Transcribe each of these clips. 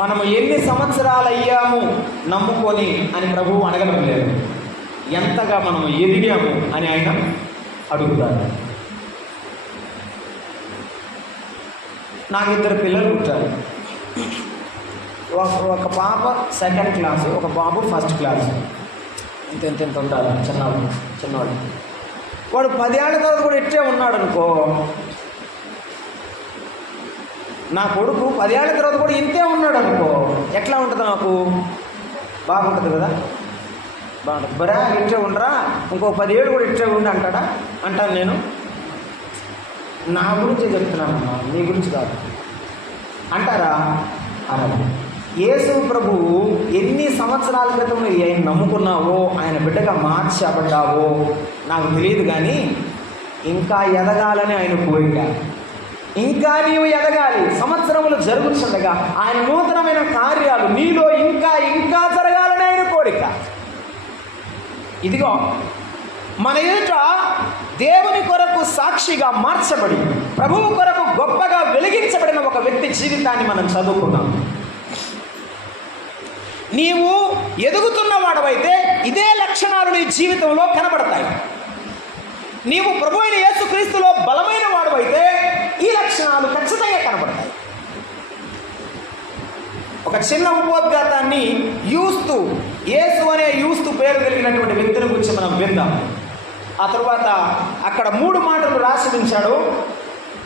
మనము ఎన్ని సంవత్సరాలు అయ్యాము నమ్ముకొని అని ప్రభువు అడగడం లేదు, ఎంతగా మనము ఎదిగాము అని ఆయన అడుగుతారు. నాకు 2 పిల్లలు పుట్టారు. ఒక పాప 2nd క్లాసు, ఒక బాబు 1st క్లాసు. ఇంత ఉంటారు చిన్నవాడు. వాడు 10 ఏళ్ళ తర్వాత కూడా ఇట్టే ఉన్నాడు అనుకో, నా కొడుకు 10 ఏళ్ళ తర్వాత కూడా ఇంతే ఉన్నాడు అనుకో, ఎట్లా ఉంటుంది? నాకు బాగుంటుంది కదా, బాగుంటుంది. బరా ఇట్టే ఉండరా, ఇంకో 10 ఏళ్ళు కూడా ఇట్టే ఉండి అంటాను నేను. నా గురించి చెప్తున్నానమ్మా, నీ గురించి కాదు అంటారా? అలా యేసు ప్రభువు ఎన్ని సంవత్సరాల క్రితం ఆయన నమ్ముకున్నావో, ఆయన బిడ్డగా మార్చబడ్డావో నాకు తెలియదు, కానీ ఇంకా ఎదగాలని ఆయన కోరిక. ఇంకా నీవు ఎదగాలి, సంవత్సరములు జరుగుతుండగా ఆయన నూతనమైన కార్యాలు నీలో ఇంకా ఇంకా జరగాలని ఆయన కోరిక. ఇదిగో మన ఎదుట దేవుని కొరకు సాక్షిగా మార్చబడి ప్రభువు కొరకు గొప్పగా వెలిగించబడిన ఒక వ్యక్తి జీవితాన్ని మనం చదువుకున్నాం. నీవు ఎదుగుతున్న వాడవైతే ఇదే లక్షణాలు నీ జీవితంలో కనబడతాయి. నీవు ప్రభు అయిన యేసుక్రీస్తులో బలమైన వాడవైతే ఈ లక్షణాలు ఖచ్చితంగా కనబడతాయి. ఒక చిన్న ఉపోద్ఘాతాన్ని యేసు అనే యూస్తు పేరు కలిగినటువంటి వ్యక్తిని గురించి మనం విందాం. ఆ తరువాత అక్కడ 3 మాటలు రాసి ఉంచాడు.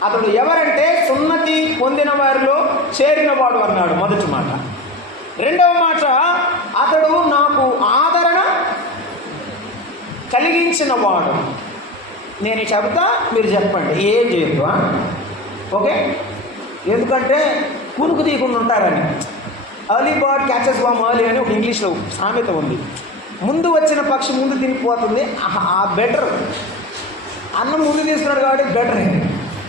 అతడు ఎవరంటే సున్నతి పొందిన వారిలో చేరినవాడు అన్నాడు, మొదటి మాట. రెండవ మాట, అతడు నాకు ఆదరణ కలిగించిన వాడు. నేను చెబుతా, మీరు చెప్పండి, ఏం చేయొద్దు, ఓకే? ఎందుకంటే కునుకు తీయకుండా ఉంటారని. ఎర్లీ బర్డ్ క్యాచెస్ వామ్ ఎర్లీ అని ఒక ఇంగ్లీష్లో సామెత ఉంది. ముందు వచ్చిన పక్షి ముందు తినిపోతుంది, ఆ బెటర్. అన్నం ముందు తీసుకున్నాడు కాబట్టి బెటరే.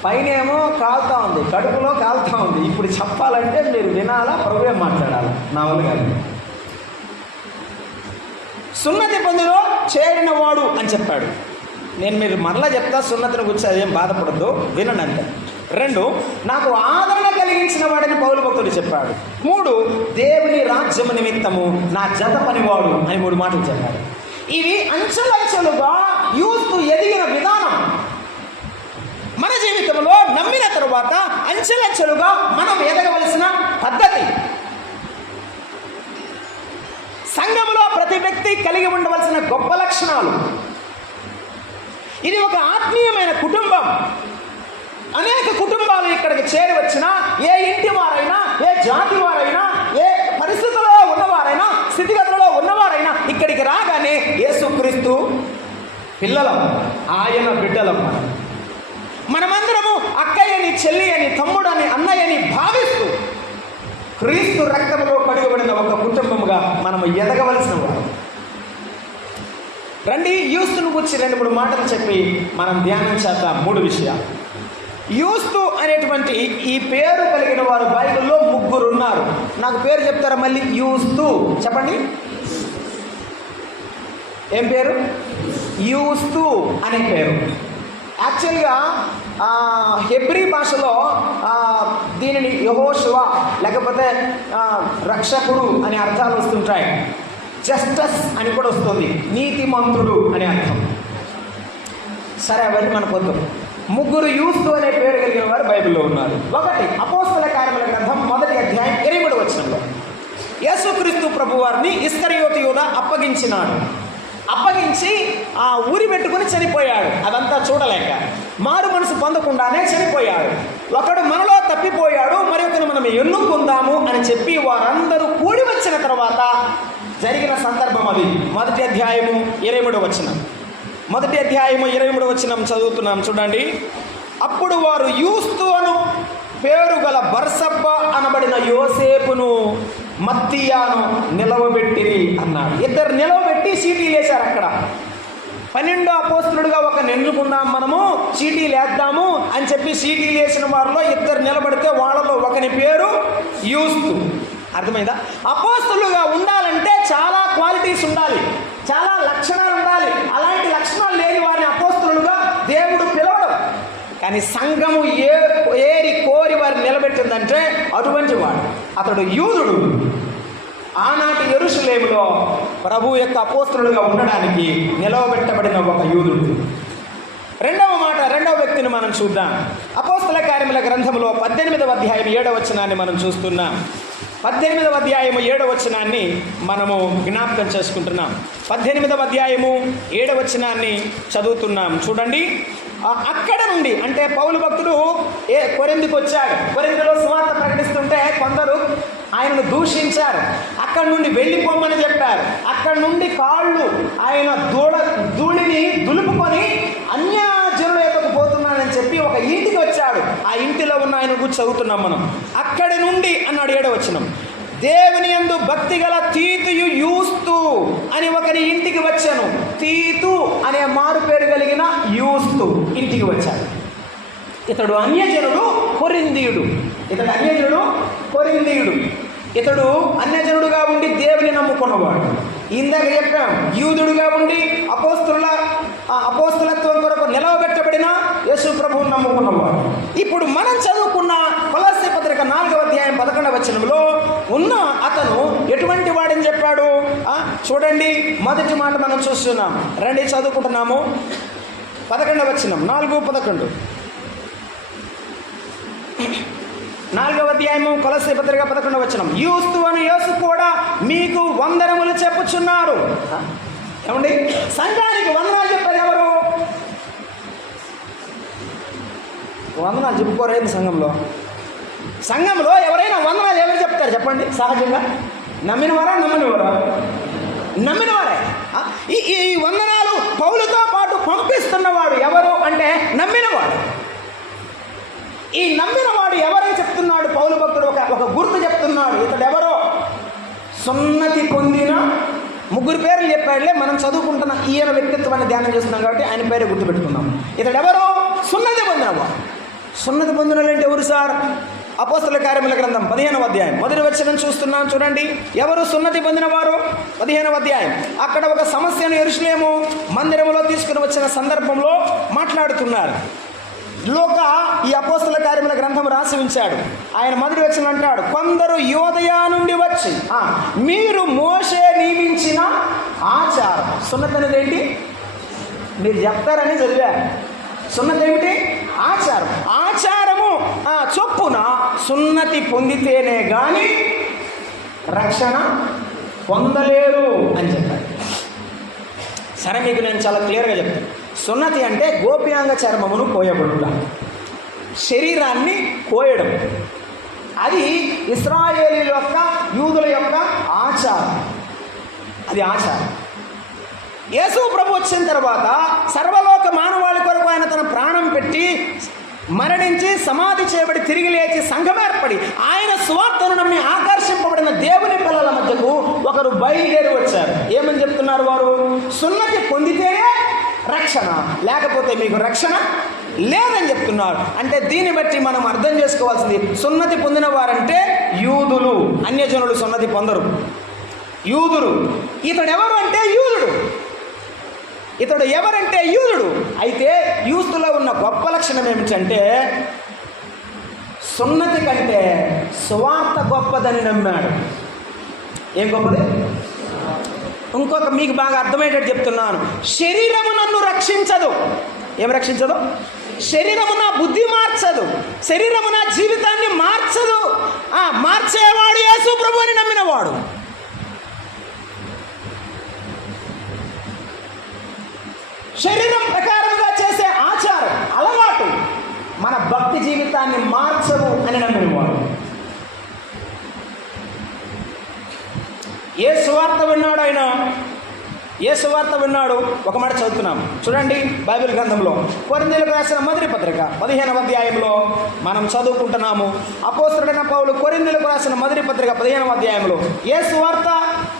పైన ఏమో కాలుతూ ఉంది, కడుపులో కాలుతూ ఉంది. ఇప్పుడు చెప్పాలంటే మీరు వినాలా, ప్రభువే మాట్లాడాలి, నా వల్ల కాదు. సున్నతి పొందిలో చేరినవాడు అని చెప్పాడు. నేను మీరు మరలా చెప్తా, సున్నతిని గురించి అదేం బాధపడద్దు, వినండి అంతే. 2, నాకు ఆదరణ కలిగించిన వాడిని పౌలు భక్తుడు చెప్పాడు. 3, దేవుని రాజ్యము నిమిత్తము నా జత పనివాడు అని 3 మాటలు చెప్పాడు. ఇవి అంచెలంచెలుగా యూత్ ఎదిగిన విధానం. మన జీవితంలో నమ్మిన తరువాత అంచెలంచెలుగా మనం ఎదగవలసిన పద్ధతి. సంఘములో ప్రతి వ్యక్తి కలిగి ఉండవలసిన గొప్ప లక్షణాలు. ఇది ఒక ఆత్మీయమైన కుటుంబం. అనేక కుటుంబాలు ఇక్కడికి చేరి వచ్చినా, ఏ ఇంటి వారైనా, ఏ జాతి వారైనా, ఏ పరిస్థితుల్లో ఉన్నవారైనా, స్థితిగతులలో ఉన్నవారైనా ఇక్కడికి రాగానే యేసుక్రీస్తు పిల్లలం, ఆయన బిడ్డలం. మనమందరము అక్కయ్యని, చెల్లి అని, తమ్ముడని, అన్నయ్యని భావిస్తూ క్రీస్తు రక్తంలో కడుగబడిన ఒక కుటుంబముగా మనము ఎదగవలసిన వారు. రండి, యూస్తును గురించి 2-3 మాటలు చెప్పి మనం ధ్యానం చేద్దాం. 3 విషయాలు. యూస్తు అనేటువంటి ఈ పేరు కలిగిన వారు బైబిల్లో 3 ఉన్నారు. నాకు పేరు చెప్తారా మళ్ళీ? యూస్తు చెప్పండి. ఏం పేరు? యూస్తు అనే పేరు. యాక్చువల్గా హెబ్రీ భాషలో దీనిని యెహోషువ లేకపోతే రక్షకుడు అనే అర్థాలు వస్తుంటాయి. జస్టిస్ అని కూడా వస్తుంది, నీతిమంతుడు అనే అర్థం. సరే, అవన్నీ మనకొద్దు. 3 యూస్తు అనే పేరు కలిగిన వారు బైబిల్లో ఉన్నారు. 1 అపోస్తల కార్యముల గ్రంథం 1వ అధ్యాయం 8వ వచనంలో యేసుక్రీస్తు ప్రభు వారిని ఇస్కరియోతు యూదా అప్పగించి ఆ ఊరి పెట్టుకుని చనిపోయాడు. అదంతా చూడలేక మారు మనసు పొందకుండానే చనిపోయాడు. ఒకడు మనలో తప్పిపోయాడు, మరి ఒకరు మనం ఎన్నుకుందాము అని చెప్పి వారందరూ కూడి వచ్చిన తర్వాత జరిగిన సందర్భం అది. 1వ అధ్యాయము 20వ వచనం. 1వ అధ్యాయము 20వ వచనం చదువుతున్నాం, చూడండి. అప్పుడు వారు యూస్తు అను పేరు గల బర్సబ్బ అనబడిన యోసేపును మత్తీయాను నిలవబెట్టిరి అన్నాడు. 2 నిలవబెట్టి చీటీలు వేశారు. అక్కడ 12 అపోస్తలుడుగా ఒకరిని ఎన్నుకుందాం, మనము చీటీలు వేద్దాము అని చెప్పి చీటీలు వేసిన వారిలో 2 నిలబడితే వాళ్ళలో ఒకని పేరు యూస్తు. అర్థమైందా? అపోస్తలుగా ఉండాలంటే చాలా క్వాలిటీస్ ఉండాలి, చాలా లక్షణాలు ఉండాలి. అలాంటి లక్షణాలు లేని వారిని అపోస్తలుగా దేవుడు పిలవడం. కానీ సంఘము ఏరి కోరి వారిని నిలబెట్టిందంటే అటువంటి వాడు. అతడు యూదుడు. ఆనాటి యెరూషలేములో ప్రభు యొక్క అపోస్తలులుగా ఉండడానికి నిలవబెట్టబడిన ఒక యూదుడు. రెండవ వ్యక్తిని మనం చూద్దాం. అపోస్తల కార్యముల గ్రంథంలో 18వ అధ్యాయం 7వ వచనాన్ని మనం చూస్తున్నాం. 18వ అధ్యాయము 7వ వచనాన్ని మనము జ్ఞాపకం చేసుకుంటున్నాం. 18వ అధ్యాయము 7వ వచనాన్ని చదువుతున్నాం. చూడండి. అక్కడ నుండి అంటే పౌలు భక్తుడు కొరింథీకి వచ్చాడు. కొరింథీలో సువార్త ప్రకటిస్తుంటే కొందరు ఆయనను దూషించారు. అక్కడ నుండి వెళ్ళిపోమని చెప్పారు. అక్కడ నుండి కాళ్ళు ఆయన ధూళిని దులుపుకొని అన్యజనుల యొక్కకు పోతున్నానని చెప్పి ఒక ఇంటికి వచ్చాడు. ఆ ఇంటిలో ఉన్న ఆయన గురించి చదువుతున్నాం మనం. అక్కడి నుండి అన్నాడు 7వ వచనం, దేవుని యందు భక్తి గల తీతుయు యూస్తు అని ఒకరి ఇంటికి వచ్చాను. తీతు అనే మారు పేరు కలిగిన యూస్తు ఇంటికి వచ్చాడు. ఇతడు అన్యజనుడు కొరింథీయుడు. ఇతడు అన్యజనుడుగా ఉండి దేవుని నమ్ముకున్నవాడు. ఇందాక చెప్పాం, యూదుడుగా ఉండి అపోస్తలత్వం కొరకు నిలవబెట్టబడిన యేసు ప్రభువుని నమ్ముకున్నవాడు. ఇప్పుడు మనం చదువుకున్న కొలస్సీ పత్రిక 4వ అధ్యాయం 11వ వచనంలో ఉన్న అతను ఎటువంటి వాడని చెప్పాడు. చూడండి, మొదటి మాట మనం చూస్తున్నాం. రండి చదువుకుంటున్నాము. 11వ వచనం, 4:11. 4వ అధ్యాయము కొలస్సీ పత్రిక 11వ వచనం, యూస్తు అని యేసు కూడా మీకు వందనములు చెప్పుచున్నారు. ఏమండి, సంఘానికి వందనాలు చెప్పారు ఎవరు? వందనాలు చెప్పుకోరేది సంఘంలో ఎవరైనా వందనాలు ఎవరు చెప్తారు చెప్పండి? సహజంగా నమ్మినవారా? నమ్మినవారే. ఈ వందనాలు పౌలుతో పాటు పంపిస్తున్నవాడు ఎవరు అంటే నమ్మినవాడు. ఈ నమ్మినవాడు ఎవరని చెప్తున్నాడు పౌలు భక్తుడు? ఒక గుర్తు చెప్తున్నాడు. ఇతడు ఎవరో? సున్నతి పొందిన, 3 పేర్లు చెప్పాడులే. మనం చదువుకుంటున్న ఈయన వ్యక్తిత్వాన్ని ధ్యానం చేస్తున్నాం కాబట్టి ఆయన పేరే గుర్తుపెట్టుకున్నాం. ఇతడు ఎవరో? సున్నతి పొందినవాడు. సున్నతి పొందిన వాళ్ళు అంటే ఎవరు సార్? అపోస్తల కార్యముల గ్రంథం 15వ అధ్యాయం 1వ వచనం చూస్తున్నాం. చూడండి, ఎవరు సున్నతి పొందినవారు? 15వ అధ్యాయం. అక్కడ ఒక సమస్యను యెరూషలేము మందిరంలో తీసుకుని వచ్చిన సందర్భంలో మాట్లాడుతున్నారు. లూకా ఈ అపోస్తల కార్యముల గ్రంథం రాసి ఉంచాడు. ఆయన 1వ వచనం అంటాడు, కొందరు యోదయ నుండి వచ్చి మీరు మోషే నియమించిన ఆచారం. సున్నతి అనేది ఏంటి? మీరు చెప్తారని చదివారు. సున్నతి ఏమిటి? ఆచారము చొప్పున సున్నతి పొందితేనే కానీ రక్షణ పొందలేరు అని చెప్పాడు. సరే, మీకు నేను చాలా క్లియర్గా చెప్తాను. సున్నతి అంటే గోప్యాంగ చర్మమును కోయబడుట, శరీరాన్ని కోయడం. అది ఇశ్రాయేలీయుల యొక్క, యూదుల యొక్క ఆచారం. అది ఆచారం. యేసు ప్రభు వచ్చిన తర్వాత సర్వలోక మానవాళి కొరకు ఆయన తన ప్రాణం పెట్టి మరణించి సమాధి చేయబడి తిరిగి లేచి సంఘం ఏర్పడి ఆయన సువార్తను నమ్మి ఆకర్షింపబడిన దేవుని పిల్లల మధ్యకు ఒకరు బయలుదేరి వచ్చారు. ఏమని చెప్తున్నారు వారు? సున్నతి పొందితేనే రక్షణ, లేకపోతే మీకు రక్షణ లేదని చెప్తున్నారు. అంటే దీన్ని బట్టి మనం అర్థం చేసుకోవాల్సింది, సున్నతి పొందిన వారంటే యూదులు. అన్యజనులు సున్నతి పొందరు, యూదులు. ఇతడు ఎవరు అంటే యూదుడు. అయితే యూస్తులో ఉన్న గొప్ప లక్షణం ఏమిటంటే సున్నతి కంటే సువార్త గొప్పదని నమ్మాడు. ఏం గొప్పది? ఇంకొక మీకు బాగా అర్థమయ్యేటట్టు చెప్తున్నాను. శరీరము నన్ను రక్షించదు. ఏం రక్షించదు? శరీరము నా బుద్ధి మార్చదు, శరీరము నా జీవితాన్ని మార్చదు. మార్చేవాడు యేసు ప్రభు అని నమ్మినవాడు. శరీరం ప్రకారంగా చేసే ఆచారం, అలవాటు మన భక్తి జీవితాన్ని మార్చవు అని నమ్మినవాడు. ఏ సువార్త విన్నాడు? ఒక మాట చదువుతున్నాం. చూడండి, బైబిల్ గ్రంథంలో కొరింథీయులకు రాసిన మొదటి పత్రిక 15వ అధ్యాయంలో మనం చదువుకుంటున్నాము. అపోస్తలుడైన పౌలు కొరింథీయులకు రాసిన మొదటి పత్రిక 15వ అధ్యాయంలో ఏ సువార్త?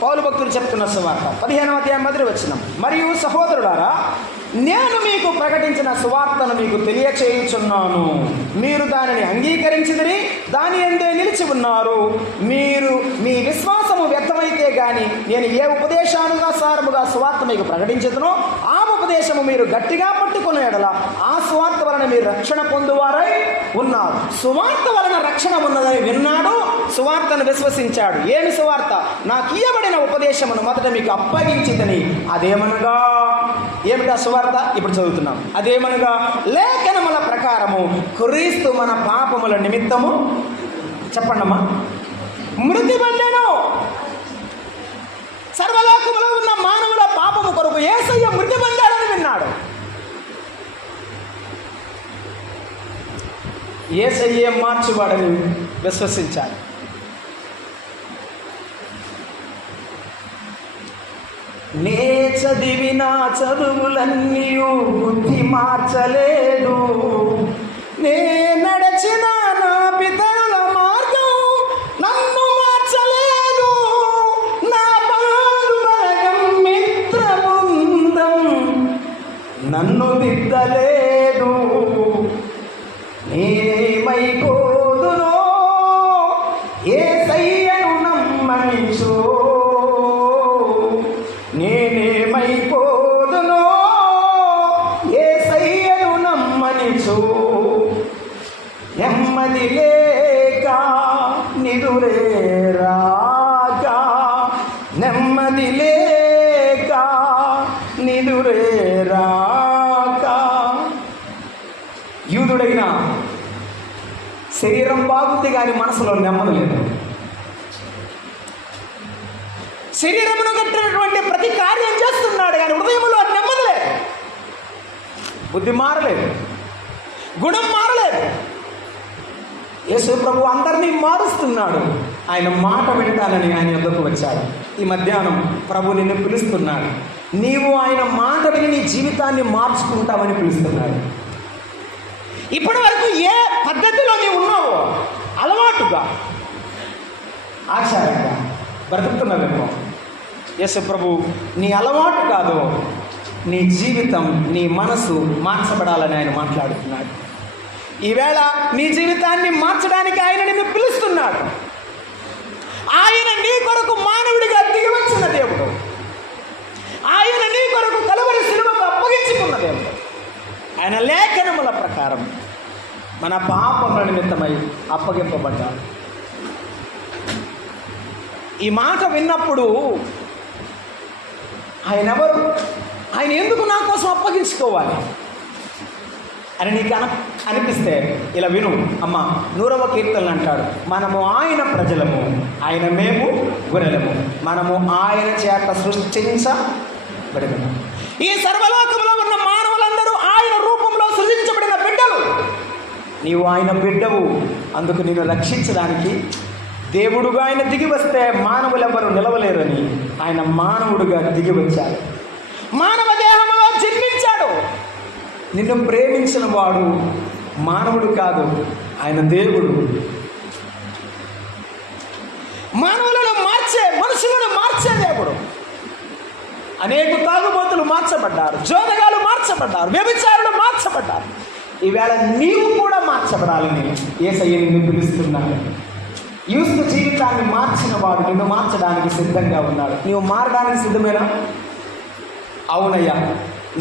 పౌలు భక్తులు చెప్తున్న సువార్త. 15వ అధ్యాయం 1వ వచనం, మరియు సహోదరులారా, నేను మీకు ప్రకటించిన సువార్తను మీకు తెలియచేయుచున్నాను. మీరు దానిని అంగీకరించిదిరి, దాని యందే నిలిచి ఉన్నారు. మీరు మీ విశ్వాసము వ్యర్థమైతే గాని నేను ఏ ఉపదేశానుసారముగా సువార్త మీకు ప్రకటించదునో ఆ సువార్తోపదేశము మీరు గట్టిగా పట్టుకునే ఎడల ఆ సువార్త వలన మీరు రక్షణ పొందువారై ఉన్నారు. సువార్త వలన రక్షణ ఉన్నదని విన్నాడు, సువార్తను విశ్వసించాడు. ఏమి సువార్త? నాకు ఇయ్యబడిన ఉపదేశమును మొదట మీకు అప్పగించిదని. అదేమనగా, ఏమిటా సువార్త? ఇప్పుడు చదువుతున్నాం. అదేమనగా, లేఖనముల ప్రకారము క్రీస్తు మన పాపముల నిమిత్తము, చెప్పండమ్మా, మృతి పొందెను. సర్వలోకములో ఉన్న మానవుల పాపము కొరకు యేసయ్య మృతి పొందాడని విన్నాడు. యేసయ్యే మార్చువాడని విశ్వసించాడు. నే చదివిన చదువులన్నీ బుద్ధి మార్చలేదు, నే నడచిన నా పితరుల మార్గం నన్ను మార్చలేదు, నా బంధువర్గం మిత్రబృందం నన్ను దిద్దలేదు. నేనేమైపోదునో యేసయ్యను నమ్మనిచో, నేనేమైపోదునో యేసయ్యను నమ్మనిచో, నెమ్మది లేక నిదురే రాక, నెమ్మది లేక నిదురే రాక. యూదుడైన శరీరం బాగుంది కానీ మనసులో నెమ్మది లేదు. శరీరమును కట్టినటువంటి ప్రతి కార్యం చేస్తున్నాడు కానీ హృదయంలో నెమ్మది లేదు. బుద్ధి మారలేదు, గుణం మారలేదు. యేసు ప్రభు అందరినీ మారుస్తున్నాడు. ఆయన మాట వింటానని ఆయన యొద్దకు వచ్చాడు. ఈ మధ్యాహ్నం ప్రభు నిన్ను పిలుస్తున్నాడు. నీవు ఆయన మాట విని నీ జీవితాన్ని మార్చుకుంటామని పిలుస్తున్నాడు. ఇప్పటి వరకు ఏ పద్ధతిలో నీవు ఉన్నావో అలవాటుగా, ఆచారంగా బ్రతుకుతున్నావేమో. యేసు ప్రభు నీ అలవాటు కాదు, నీ జీవితం, నీ మనసు మార్చబడాలని ఆయన మాట్లాడుతున్నాడు. ఈవేళ నీ జీవితాన్ని మార్చడానికి ఆయన నిన్ను పిలుస్తున్నాడు. ఆయన నీ కొరకు మానవుడిగా దిగివచ్చిన దేవుడు. ఆయన నీ కొరకు కలువరి సిలువకు అప్పగించుకున్న దేవుడు. ఆయన లేఖనముల ప్రకారం మన పాపముల నిమిత్తమై అప్పగింపబడ్డాడు. ఈ మాట విన్నప్పుడు ఆయన ఎవరు, ఆయన ఎందుకు నా కోసం అప్పగించుకోవాలి అని నీకు అనిపిస్తే ఇలా విను అమ్మ. 100వ కీర్తనలు అంటాడు, మనము ఆయన ప్రజలము, ఆయన మేము గొర్రెలము, మనము ఆయన చేత సృష్టించబడినము. ఈ సర్వలోకంలో ఉన్న మానవులందరూ ఆయన రూపంలో సృష్టించబడిన బిడ్డలు. నీవు ఆయన బిడ్డవు. అందుకు నిన్ను రక్షించడానికి దేవుడుగా ఆయన దిగి వస్తే మానవులెవరూ నిలవలేరని ఆయన మానవుడుగా దిగి వచ్చాడు. మానవ దేహంలో జన్మించాడు. నిన్ను ప్రేమించిన వాడు మానవుడు కాదు, ఆయన దేవుడు. మానవులను మార్చే, మనుషులను మార్చే దేవుడు. అనేక తాగుబోతులు మార్చబడ్డారు, జోదగాలు మార్చబడ్డారు, వ్యభిచారులు మార్చబడ్డారు. ఈవేళ నీవు కూడా మార్చబడాలని యేసయ్య నిన్ను పిలుస్తున్నాడు. యూస్తు జీవితాన్ని మార్చిన వాడు నిన్ను మార్చడానికి సిద్ధంగా ఉన్నాడు. నీవు మారడానికి సిద్ధమేనా? అవునయ్యా,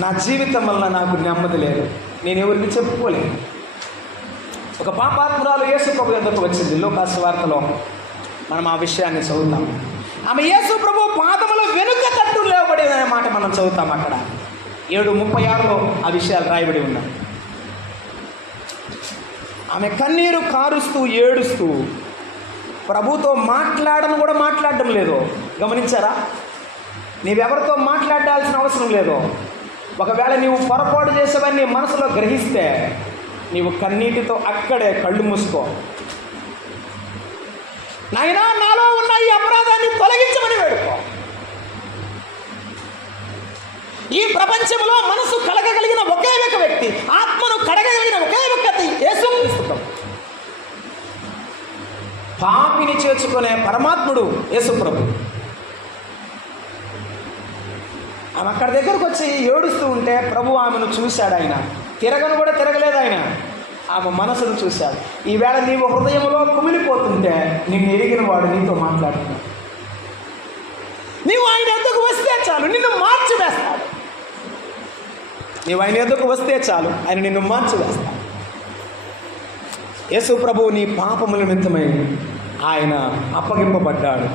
నా జీవితం వలన నాకు నెమ్మది లేదు, నేను ఎవరికి చెప్పుకోలేను. ఒక పాపాత్మురాలు యేసు ప్రభు యొద్దకు వచ్చింది. లూకాసు వార్తలో మనం ఆ విషయాన్ని చదువుతాం. ఆమె యేసు ప్రభు పాదముల వెనుక తట్టు లేవబడి అనే మాట మనం చదువుతాం. అక్కడ 7:36లో ఆ విషయాలు రాయబడి ఉన్నాయి. ఆమె కన్నీరు కారుస్తూ ఏడుస్తూ ప్రభుతో మాట్లాడను కూడా మాట్లాడడం లేదు. గమనించారా? నీవెవరితో మాట్లాడాల్సిన అవసరం లేదు. ఒకవేళ నీవు పొరపాటు చేసేవన్నీ మనసులో గ్రహిస్తే నీవు కన్నీటితో అక్కడే కళ్ళు మూసుకో. నాయనా, నాలో ఉన్న ఈ అపరాధాన్ని తొలగించమని వేడుకో. ఈ ప్రపంచంలో మనసు కలగగలిగిన ఒకే ఒక వ్యక్తి, ఆత్మను కడగగలిగిన ఒకే వ్యక్తి యేసుక్రీస్తు. పాపిని చేర్చుకునే పరమాత్ముడు యేసుప్రభు. ఆమె అక్కడి దగ్గరకు వచ్చి ఏడుస్తూ ఉంటే ప్రభు ఆమెను చూశాడు. ఆయన తిరగను కూడా తిరగలేదు. ఆయన ఆమె మనసును చూశాడు. ఈవేళ నీవు హృదయంలో కుమిలిపోతుంటే నిన్ను ఎరిగిన వాడు నీతో మాట్లాడుతున్నాడు. నీవు ఆయన ఎందుకు వస్తే చాలు, నిన్ను మార్చివేస్తాడు. నీవు ఆయన ఎదుకు వస్తే చాలు, ఆయన నిన్ను మార్చివేస్తాడు. యేసు ప్రభువు నీ పాపముల నిమిత్తమై ఆయన అప్పగింపబడ్డాడు.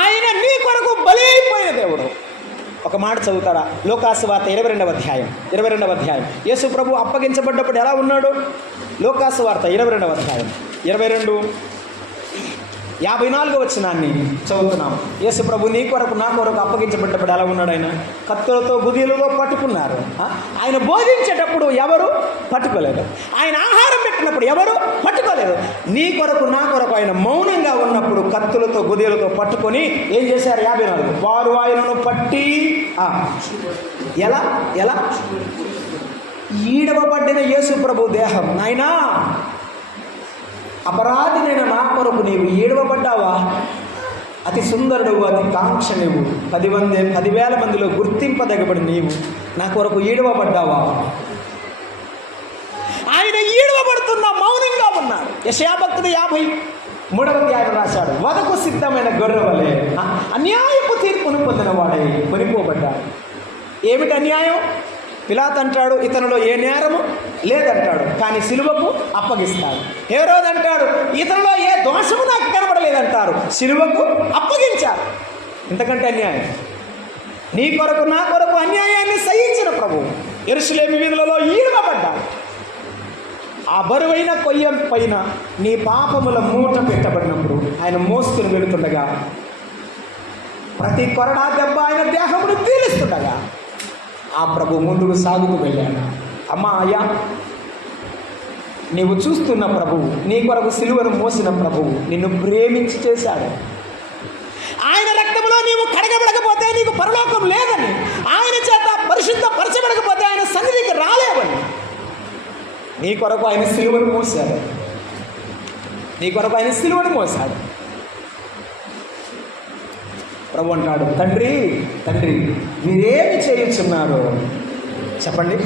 ఆయన నీ కొరకు బలి అయిపోయిన దేవుడు. ఒక మాట చదువుతారా? లోకాసువార్త 22వ అధ్యాయం. యేసు ప్రభు అప్పగించబడ్డప్పుడు ఎలా ఉన్నాడు? లోకాసువార్త 22వ అధ్యాయం 52-54 వచనాన్ని చదువుతున్నాం. యేసు ప్రభు నీ కొరకు నా కొరకు అప్పగించబడ్డప్పుడు ఎలా ఉన్నాడు? ఆయన కత్తులతో గుదిలలో పట్టుకున్నారు. ఆయన బోధించేటప్పుడు ఎవరు పట్టుకోలేదు. ఆయన ఆహారం పెట్టినప్పుడు ఎవరు పట్టుకోలేదు. నీ కొరకు నా కొరకు ఆయన మౌనంగా ఉన్నప్పుడు కత్తులతో గుదిలతో పట్టుకొని ఏం చేశారు? 54 వారు ఆయనను పట్టి ఎలా ఎలా ఈడవబడిన యేసు ప్రభు దేహం. నాయనా, అపరాధినైన నా కొరకు నీవు ఏడవబడ్డావా? అతి సుందరుడు, అతి కాంక్ష నీవు, 10,000 మందిలో గుర్తింపదగబడి నీవు నా కొరకు ఏడవబడ్డావా? ఆయన ఈడవబడుతున్న మౌనంగా ఉన్నాడు. యెషయా భక్తుడు 53వ అధ్యాయం రాశాడు, వదకు సిద్ధమైన గొర్రె వలె అన్యాయపు తీర్పును పొందిన వాడై కొనిపోబడ్డాడు. ఏమిటి అన్యాయం? పిలాతు అంటాడు ఇతనిలో ఏ నేరము లేదంటాడు, కానీ సిలువకు అప్పగిస్తాడు. హేరోదు అంటాడు ఇతనిలో ఏ దోషము నాకు కనబడలేదంటారు, సిలువకు అప్పగించారు. ఇంతకంటే అన్యాయం? నీ కొరకు నా కొరకు అన్యాయాన్ని సహించిన ప్రభువు యెరూషలేము వీధులలో ఈడవబడ్డాడు. ఆ బరువైన కొయ్య పైన నీ పాపముల మూట పెట్టబడినప్పుడు ఆయన మోసుకుని వెళుతుండగా ప్రతి కొరడా దెబ్బ ఆయన దేహమును పీలుస్తుండగా ఆ ప్రభు ముందుకు సాగుతూ వెళ్ళాడు. అమ్మా, అయ్యా, నీవు చూస్తున్న ప్రభువు, నీ కొరకు సిలువను మోసిన ప్రభువు నిన్ను ప్రేమించి చేశాడు. ఆయన రక్తంలో నీవు కడగబడకపోతే నీకు పరలోకం లేదని, ఆయన చేత పరిశుద్ధపరచబడకపోతే ఆయన సన్నిధికి రాలేవని నీ కొరకు ఆయన సిలువను మోసాడు. నీ కొరకు ఆయన సిలువను మోసాడు. ప్రభు అంటాడు, తండ్రి తండ్రి మీరేమి చేయుచున్నారు చెప్పండి.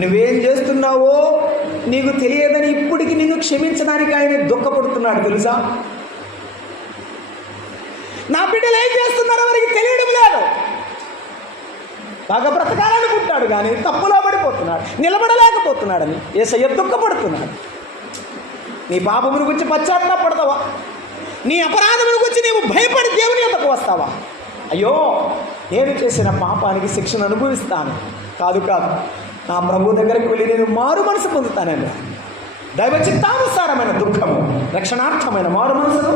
నువ్వేం చేస్తున్నావో నీకు తెలియదని ఇప్పటికి నిన్ను క్షమించడానికి ఆయన దుఃఖపడుతున్నాడు. తెలుసా? నా బిడ్డలు ఏం చేస్తున్నారో వారికి తెలియడం లేదు. బాగా బ్రతకాలనుకుంటాడు కానీ తప్పులో పడిపోతున్నాడు, నిలబడలేకపోతున్నాడని యేసయ్య దుఃఖపడుతున్నాడు. నీ పాపమును గురించి పశ్చాత్తాపడతావా? నీ అపరాధమును గురించి నీవు భయపడి దేవుని యొద్దకు వస్తావా? అయ్యో, నేను చేసిన పాపానికి శిక్షను అనుభవిస్తాను. కాదు కాదు, నా ప్రభు దగ్గరికి వెళ్ళి నేను మారు మనసు పొందుతానండి. దైవ చిత్తానుసారమైన దుఃఖము, రక్షణార్థమైన మారు మనసును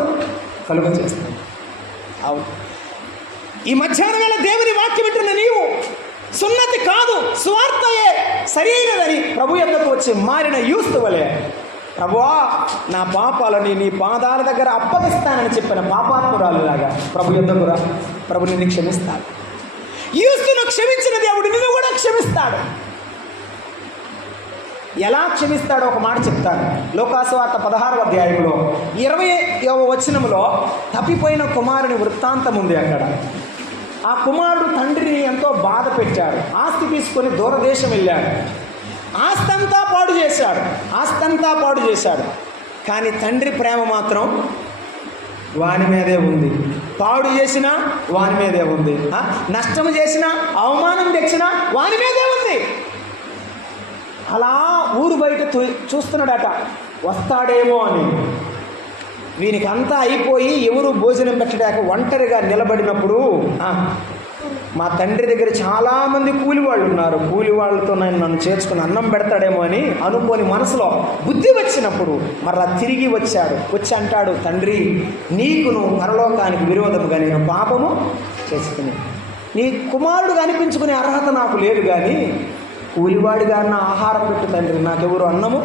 కలుగ చేస్తాను. అవును, ఈ మధ్యాహ్నం వేళ దేవుని వాక్యం వింటున్న నీవు సున్నతి కాదు సువార్తయే సరైనదని ప్రభు యొద్దకు వచ్చి మారిన యూస్తు వలె, ప్రభువా నా పాపాలని నీ పాదాల దగ్గర అప్పగిస్తానని చెప్పిన పాపాత్మురాలులాగా ప్రభు యొద్దకు రా. ప్రభు నిన్ను క్షమిస్తాడు. యూస్తును క్షమించిన దేవుడు నిన్ను కూడా క్షమిస్తాడు. ఎలా క్షమిస్తాడో ఒక మాట చెప్తాను. లోకాసువార్త 16వ అధ్యాయంలో 20వ వచనంలో తప్పిపోయిన కుమారుని వృత్తాంతం ఉంది. అక్కడ ఆ కుమారుడు తండ్రిని ఎంతో బాధ పెట్టాడు. ఆస్తి తీసుకొని దూరదేశం వెళ్ళాడు. ఆస్తంతా పాడు చేశాడు. కానీ తండ్రి ప్రేమ మాత్రం వాని మీదే ఉంది. పాడు చేసినా వాని మీదే ఉంది. నష్టం చేసినా, అవమానం తెచ్చినా వాని మీదే ఉంది. అలా ఊరు బయట చూస్తున్నాడట, వస్తాడేమో అని. వీనికి అంతా అయిపోయి ఎవరు భోజనం పెట్టడాక ఒంటరిగా నిలబడినప్పుడు మా తండ్రి దగ్గర చాలామంది కూలి వాళ్ళు ఉన్నారు, కూలి వాళ్ళతో నన్ను చేర్చుకుని అన్నం పెడతాడేమో అని అనుకోని మనసులో బుద్ధి వచ్చినప్పుడు మరలా తిరిగి వచ్చి అంటాడు, తండ్రి నీకును పరలోకానికి విరోధముగా నేను పాపము చేసుకుని నీ కుమారుడు అనిపించుకునే అర్హత నాకు లేదు, కానీ కూలివాడిగా నా ఆహారం పెట్టు తండ్రి, నాకెవరు అన్నము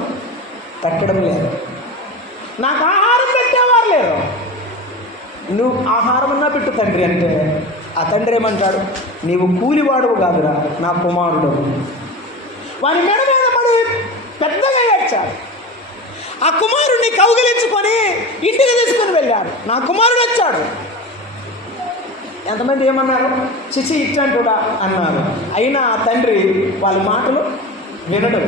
పెట్టడం లేదు, నాకు ఆహారం పెట్టేవారు లేరు, నువ్వు ఆహారం అన్నా పెట్టు తండ్రి అంటే ఆ తండ్రి ఏమంటాడు, నీవు కూలివాడువు కాదురా నా కుమారుడు. వాని మెడ మీద పడి పెద్దగా ఏడ్చాడు. ఆ కుమారుడిని కౌగిలించుకొని ఇంటికి తీసుకొని వెళ్ళాడు. నా కుమారుడు వచ్చాడు. ఎంతమంది ఏమన్నారు, చిచి ఇట్లాంటుడా అన్నారు. అయినా ఆ తండ్రి వాళ్ళ మాటలు వినడు.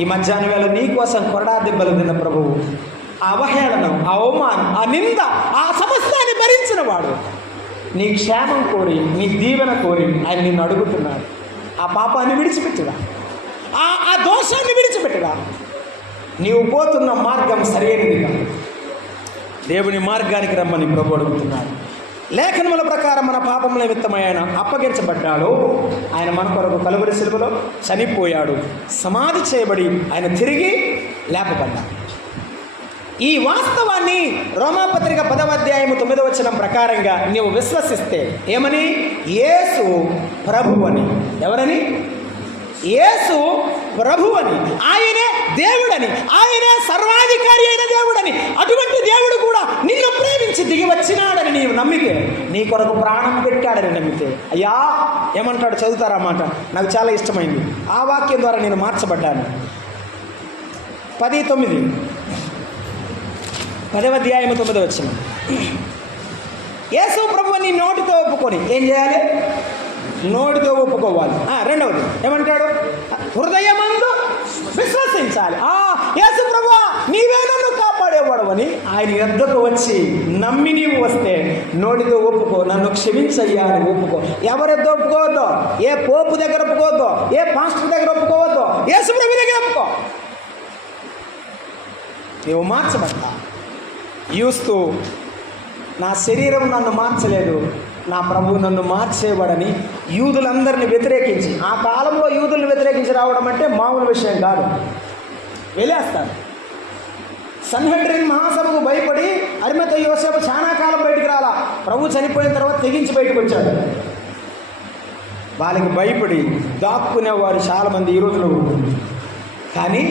ఈ మధ్యాహ్నం వేళ నీ కోసం కొరడా దెబ్బలు తిన్న ప్రభువు ఆ అవహేళనం, ఆ అవమానం, ఆ నింద, ఆ సమస్తాన్ని భరించిన వాడు నీ క్షేమం కోరి, నీ దీవెన కోరి ఆయన నిన్ను అడుగుతున్నాడు. ఆ పాపాన్ని విడిచిపెట్టురా, ఆ దోషాన్ని విడిచిపెట్టురా. నీవు పోతున్న మార్గం సరైనది కాదు. దేవుని మార్గానికి రమ్మని ప్రభు అడుగుతున్నాడు. లేఖనముల ప్రకారం మన పాపముల నిమిత్తమై ఆయన అప్పగించబడ్డాడు. ఆయన మన కొరకు కలువరి శిలువలో చనిపోయాడు, సమాధి చేయబడి ఆయన తిరిగి లేపబడ్డాడు. ఈ వాస్తవాన్ని రోమాపత్రిక 10వ అధ్యాయము 9వ వచనం ప్రకారంగా నీవు విశ్వసిస్తే ఏమని? యేసు ప్రభువని. ఎవరని? యేసు ప్రభువని, ఆయనే దేవుడని, ఆయనే సర్వాధికారి అయిన దేవుడని, అటువంటి దేవుడు కూడా నిన్ను ప్రేమించి దిగి వచ్చినాడని నీవు నమ్మితే, నీ కొరకు ప్రాణం పెట్టాడని నమ్మితే, అయ్యా ఏమంటాడు? చదువుతారా మాట? నాకు చాలా ఇష్టమైంది. ఆ వాక్యం ద్వారా నేను మార్చబడ్డాను. 10:9, 10వ అధ్యాయము 9వ వచనం. యేసు ప్రభువుని నోటితో ఒప్పుకొని ఏం చేయాలి? నోటితో ఒప్పుకోవాలి. రెండవది ఏమంటాడు? హృదయమందు విశ్వసించాలి. యేసు ప్రభువా నీవే నన్ను కాపాడేవాడవని ఆయన యొద్దకు వచ్చి నమ్మి నీవు వస్తే నోటితో ఒప్పుకో, నన్ను క్షమించయ్యా అని ఒప్పుకో. ఎవరెద్దు ఒప్పుకోవద్దో, ఏ పోపు దగ్గర ఒప్పుకోవద్దో, ఏ పాస్టర్ దగ్గర ఒప్పుకోవద్దో, యేసు ప్రభు దగ్గర ఒప్పుకో. నీవు మార్చబడ్డా. యూస్తూ నా శరీరం నన్ను మార్చలేదు, నా ప్రభువు నన్ను మార్చేవాడని యూదులందరినీ వ్యతిరేకించి, ఆ కాలంలో యూదుల్ని వ్యతిరేకించి రావడం అంటే మామూలు విషయం కాదు. వెళ్ళేస్తాడు. సన్హెడ్రిన్ మహాసభకు భయపడి అరిమతయి యోసేపు చాలా కాలం బయటికి రాలా. ప్రభు చనిపోయిన తర్వాత తెగించి బయటకు వచ్చాడు. వాళ్ళకి భయపడి దాక్కునేవారు చాలామంది ఈ రోజులో ఉంటుంది. కానీ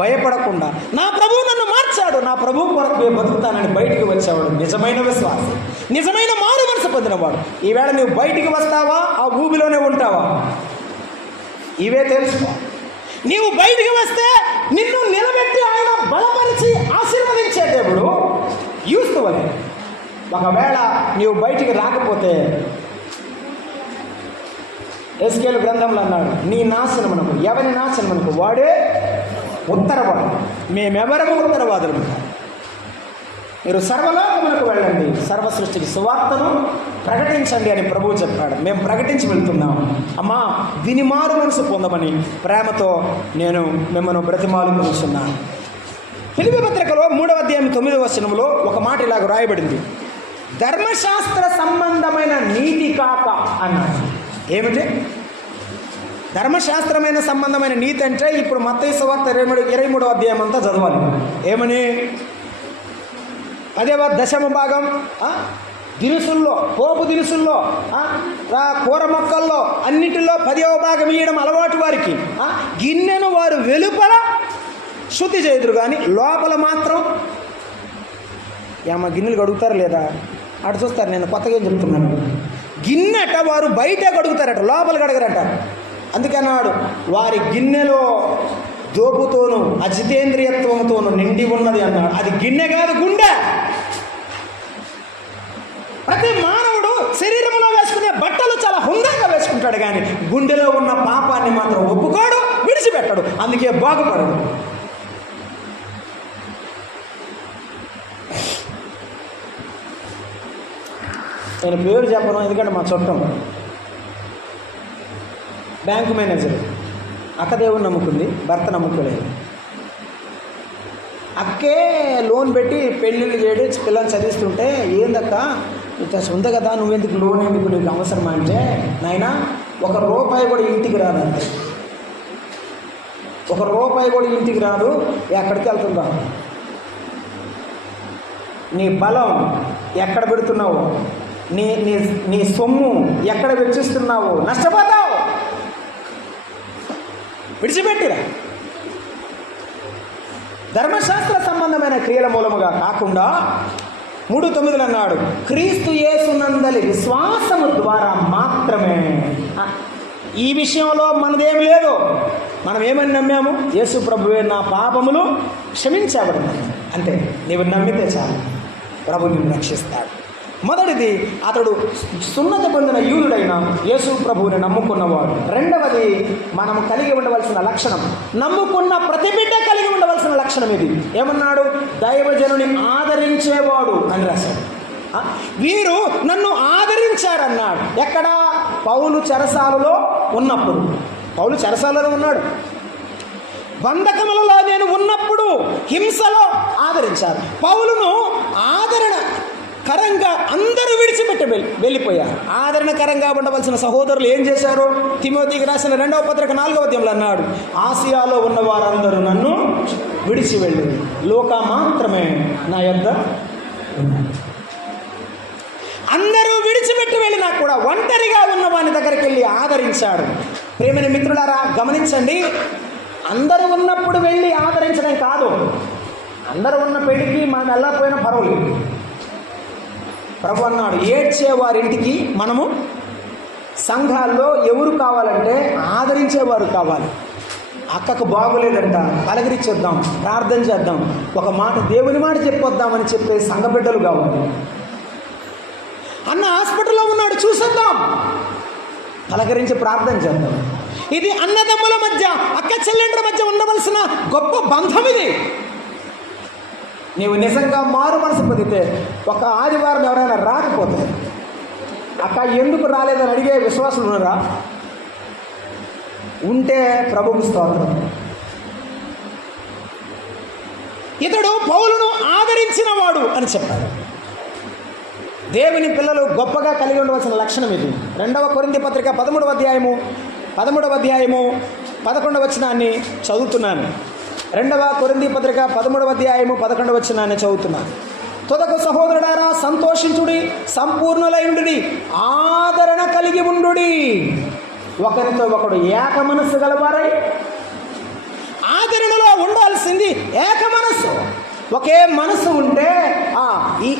భయపడకుండా నా ప్రభువు నన్ను మార్చాడు, నా ప్రభువు కొరకు బతుకుతానని బయటికి వచ్చేవాడు నిజమైన విశ్వాసం, నిజమైన మారు మనసు పొందినవాడు. ఈవేళ నువ్వు బయటికి వస్తావా, ఆ ఊబిలోనే ఉంటావా? ఇవే తెలుసుకో. నీవు బయటికి వస్తే నిన్ను నిలబెట్టి ఆయన బలపరిచి ఆశీర్వదించే దేవుడు యూస్తువలే. ఒకవేళ నీవు బయటికి రాకపోతే ఎస్కేల్ గ్రంథంలో అన్నాడు, నీ నాశనమునకు, ఎవరి నాశనమునకు వాడే ఉత్తరవాడు. మేమెవరము ఉత్తరవాదులు. మీరు సర్వలోకమునకు వెళ్ళండి, సర్వ సృష్టికి సువార్తను ప్రకటించండి అని ప్రభువు చెప్పాడు. మేము ప్రకటించి వెళ్తున్నాం. అమ్మా, విని మారు మనసు పొందమని ప్రేమతో నేను మిమ్మల్ని బ్రతిమాలుకొనుచున్నాను. ఫిలిప్పీ పత్రికలో 3వ అధ్యాయం 9వ వచనంలో ఒక మాట ఇలాగ రాయబడింది, ధర్మశాస్త్ర సంబంధమైన నీతి కాక అన్నాడు. ఏమిటి ధర్మశాస్త్రమైన సంబంధమైన నీతి అంటే? ఇప్పుడు మత్తయి సువార్త 23వ అధ్యాయం అంతా చదవాలి. ఏమని? 10వ దశమ భాగం దినుసుల్లో, పోపు దినుసుల్లో, కూర మొక్కల్లో అన్నిటిలో 10వ భాగం ఇవ్వడం అలవాటు వారికి. గిన్నెను వారు వెలుపల శుద్ధి చేదురు కానీ లోపల మాత్రం గిన్నెలు కడుగుతారు లేదా? అటు చూస్తారు. నేను కొత్తగా ఏం చెప్తున్నాను. గిన్నెట వారు బయట కడుగుతారట, లోపల కడగరట. అందుకన్నాడు, వారి గిన్నెలో దోపుతోనూ అజితేంద్రియత్వంతోనూ నిండి ఉన్నది అన్నాడు. అది గిన్నె కాదు, గుండె. ప్రతి మానవుడు శరీరంలో వేసుకునే బట్టలు చాలా హుందాగా వేసుకుంటాడు, కానీ గుండెలో ఉన్న పాపాన్ని మాత్రం ఒప్పుకోడు, విడిచిపెట్టాడు. అందుకే బాగుపడడు. నేను పేరు చెప్పను, ఎందుకంటే మా చుట్టం బ్యాంకు మేనేజర్. అక్క దేవుని నమ్ముకుంది, భర్త నమ్ముకోలేదు. అక్కే లోన్ పెట్టి పెళ్ళిళ్ళు చేయడం, పిల్లల్ని చదివిస్తుంటే, ఏందక్క ఇట్లా ఉంది కదా, నువ్వెందుకు లోన్ ఎందుకు, నీకు అవసరమా అంటే, నాయన ₹1 కూడా ఇంటికి రాదంటే, ₹1 కూడా ఇంటికి రాదు, ఎక్కడికి వెళ్తుందా? నీ బలం ఎక్కడ పెడుతున్నావు, నీ సొమ్ము ఎక్కడ వెచ్చిస్తున్నావు, నష్టపోతావు. విడిచిపెట్టిరా. ధర్మశాస్త్ర సంబంధమైన క్రియల మూలముగా కాకుండా 3:9 అన్నాడు, క్రీస్తు యేసునందలి విశ్వాసము ద్వారా మాత్రమే. ఈ విషయంలో మనదేమి లేదు. మనం ఏమని నమ్మాము? యేసు ప్రభువే నా పాపములు క్షమించబడినాయి. అంటే నీవు నమ్మితే చాలు, ప్రభు నిన్ను రక్షిస్తాడు. మొదటిది, అతడు సున్నతి పొందిన యూదుడైన యేసు ప్రభువుని నమ్ముకున్నవాడు. రెండవది, మనం కలిగి ఉండవలసిన లక్షణం, నమ్ముకున్న ప్రతి బిడ్డ కలిగి ఉండవలసిన లక్షణం ఇది. ఏమన్నాడు? దైవజనుని ఆదరించేవాడు అని రాశాడు. వీరు నన్ను ఆదరించారన్నాడు. ఎక్కడ? పౌలు చెరసాలలో ఉన్నప్పుడు. పౌలు చెరసాలలో ఉన్నాడు. బంధకములలో నేను ఉన్నప్పుడు హింసలో ఆదరించారు. పౌలును ఆదరణకరంగా అందరూ విడిచిపెట్టి వెళ్ళిపోయారు. ఆదరణకరంగా ఉండవలసిన సహోదరులు ఏం చేశారు? తిమోతికి రాసిన 2వ పత్రిక 4వ అధ్యాయంలో అన్నాడు, ఆసియాలో ఉన్న వారందరూ నన్ను విడిచి వెళ్ళి లోక మాత్రమే నా యొద్ద ఉన్నారు. అందరూ విడిచిపెట్టి వెళ్ళినా కూడా ఒంటరిగా ఉన్న వాని దగ్గరికి వెళ్ళి ఆదరించాడు. ప్రేమైన మిత్రులారా, గమనించండి, అందరూ ఉన్నప్పుడు వెళ్ళి ఆదరించడం కాదు. అందరూ ఉన్న పెళ్లికి మనం వెళ్ళకపోయినా పర్వాలేదు. ప్రభు అన్నాడు, ఏడ్చే వారింటికి మనము సంఘాల్లో ఎవరు కావాలంటే ఆదరించేవారు కావాలి. అక్కకు బాగులేదంట, పలకరించేద్దాం, ప్రార్థన చేద్దాం, ఒక మాట దేవుని మాట చెప్పొద్దామని చెప్పే సంఘ బిడ్డలు కావాలి. అన్న హాస్పిటల్లో ఉన్నాడు, చూసేద్దాం, పలకరించి ప్రార్థన చేద్దాం. ఇది అన్నదమ్ముల మధ్య, అక్క చెల్లెండ్ర మధ్య ఉండవలసిన గొప్ప బంధం ఇది. నీవు నిజంగా మారు మనసు పొందితే ఒక ఆదివారం ఎవరైనా రాకపోతే అక్క ఎందుకు రాలేదని అడిగే విశ్వాసులు ఉన్నారా? ఉంటే ప్రభువు స్తోత్రం. ఇతడు పౌలును ఆదరించిన వాడు అని చెప్పాడు. దేవుని పిల్లలు గొప్పగా కలిగి ఉండవలసిన లక్షణం ఇది. 2వ కొరింథీ పత్రిక 13వ అధ్యాయము 11వ వచనాన్ని చదువుతున్నాను. 2వ కొరింథీ పత్రిక 13వ అధ్యాయము 11వ వచనాన్ని చదువుతున్నాను. తుదకు సహోదరుడారా, సంతోషించుడి, సంపూర్ణులైండుడి, ఆదరణ కలిగి ఉండుడి, ఒకరితో ఒకడు ఏక మనస్సు గలవారై. ఆదరణలో ఉండాల్సింది ఏక మనస్సు. ఒకే మనసు ఉంటే ఈ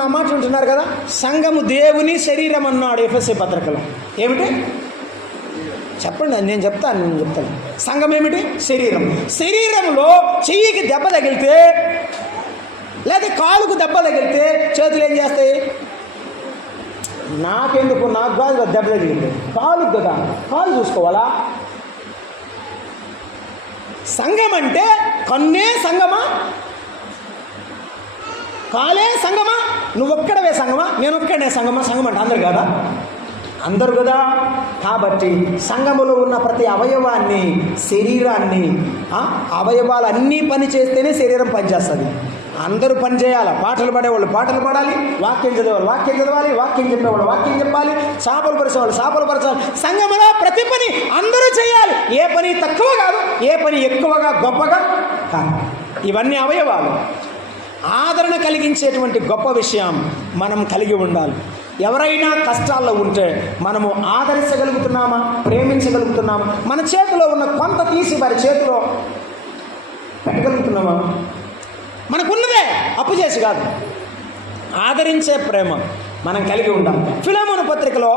నా మాట ఉంటున్నారు కదా, సంఘము దేవుని శరీరం అన్నాడు ఎఫెసీ పత్రికలో. ఏమిటి చెప్పండి, నేను చెప్తాను. సంఘం ఏమిటి? శరీరం. శరీరంలో చెయ్యికి దెబ్బ తగిలితే లేదా కాలుకు దెబ్బ తగిలితే చేతులు ఏం చేస్తాయి? నాకెందుకు, నాకు కాదు దెబ్బ తగిలితే, కాలుకు కదా, కాలు చూసుకోవాలా? సంఘం అంటే కన్నే సంఘమా, కాలే సంఘమా? నువ్వొక్కడవే సంఘమా, నేను ఒక్కడే సంఘమా? సంఘం అంటే అందరు కదా, అందరు కదా. కాబట్టి సంఘములో ఉన్న ప్రతి అవయవాన్ని, శరీరాన్ని, అవయవాలన్నీ పని చేస్తేనే శరీరం పనిచేస్తుంది. అందరూ పని చేయాలి. పాటలు పాడేవాళ్ళు పాటలు పాడాలి, వాక్యం చదివేవాళ్ళు వాక్యం చదవాలి, వాక్యం చెప్పేవాళ్ళు వాక్యం చెప్పాలి, చేపలు పరిచేవాళ్ళు చేపలు పరచాలి. సంఘములో ప్రతి పని అందరూ చేయాలి. ఏ పని తక్కువ కాదు, ఏ పని ఎక్కువగా గొప్పగా కాదు. ఇవన్నీ అవయవాలు. ఆదరణ కలిగించేటువంటి గొప్ప విషయం మనం కలిగి ఉండాలి. ఎవరైనా కష్టాల్లో ఉంటే మనము ఆదరించగలుగుతున్నామా, ప్రేమించగలుగుతున్నామా? మన చేతిలో ఉన్న కొంత తీసి వారి చేతిలో పెట్టగలుగుతున్నామా? మనకున్నదే అప్పు చేసి కాదు, ఆదరించే ప్రేమ మనం కలిగి ఉండాలి. ఫిలెమోను పత్రికలో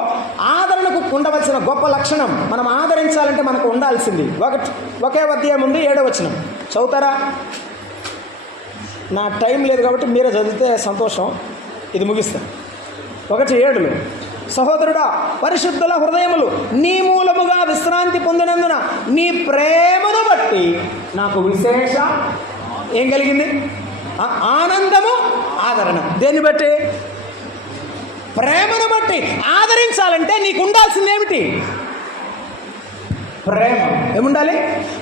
ఆదరణకు ఉండవలసిన గొప్ప లక్షణం, మనం ఆదరించాలంటే మనకు ఉండాల్సింది ఒకే అధ్యాయం ఉంది, 7వ వచనం చదువుతారా? నా టైం లేదు కాబట్టి మీరే చదివితే సంతోషం, ఇది ముగిస్తాను. 1:7 సహోదరుడా, పరిశుద్ధుల హృదయములు నీ మూలముగా విశ్రాంతి పొందినందున నీ ప్రేమను బట్టి నాకు విశేష ఏం కలిగింది? ఆనందము, ఆదరణ. దేన్ని బట్టి? ప్రేమను బట్టి. ఆదరించాలంటే నీకు ఉండాల్సింది ఏమిటి? ప్రేమ. ఏముండాలి?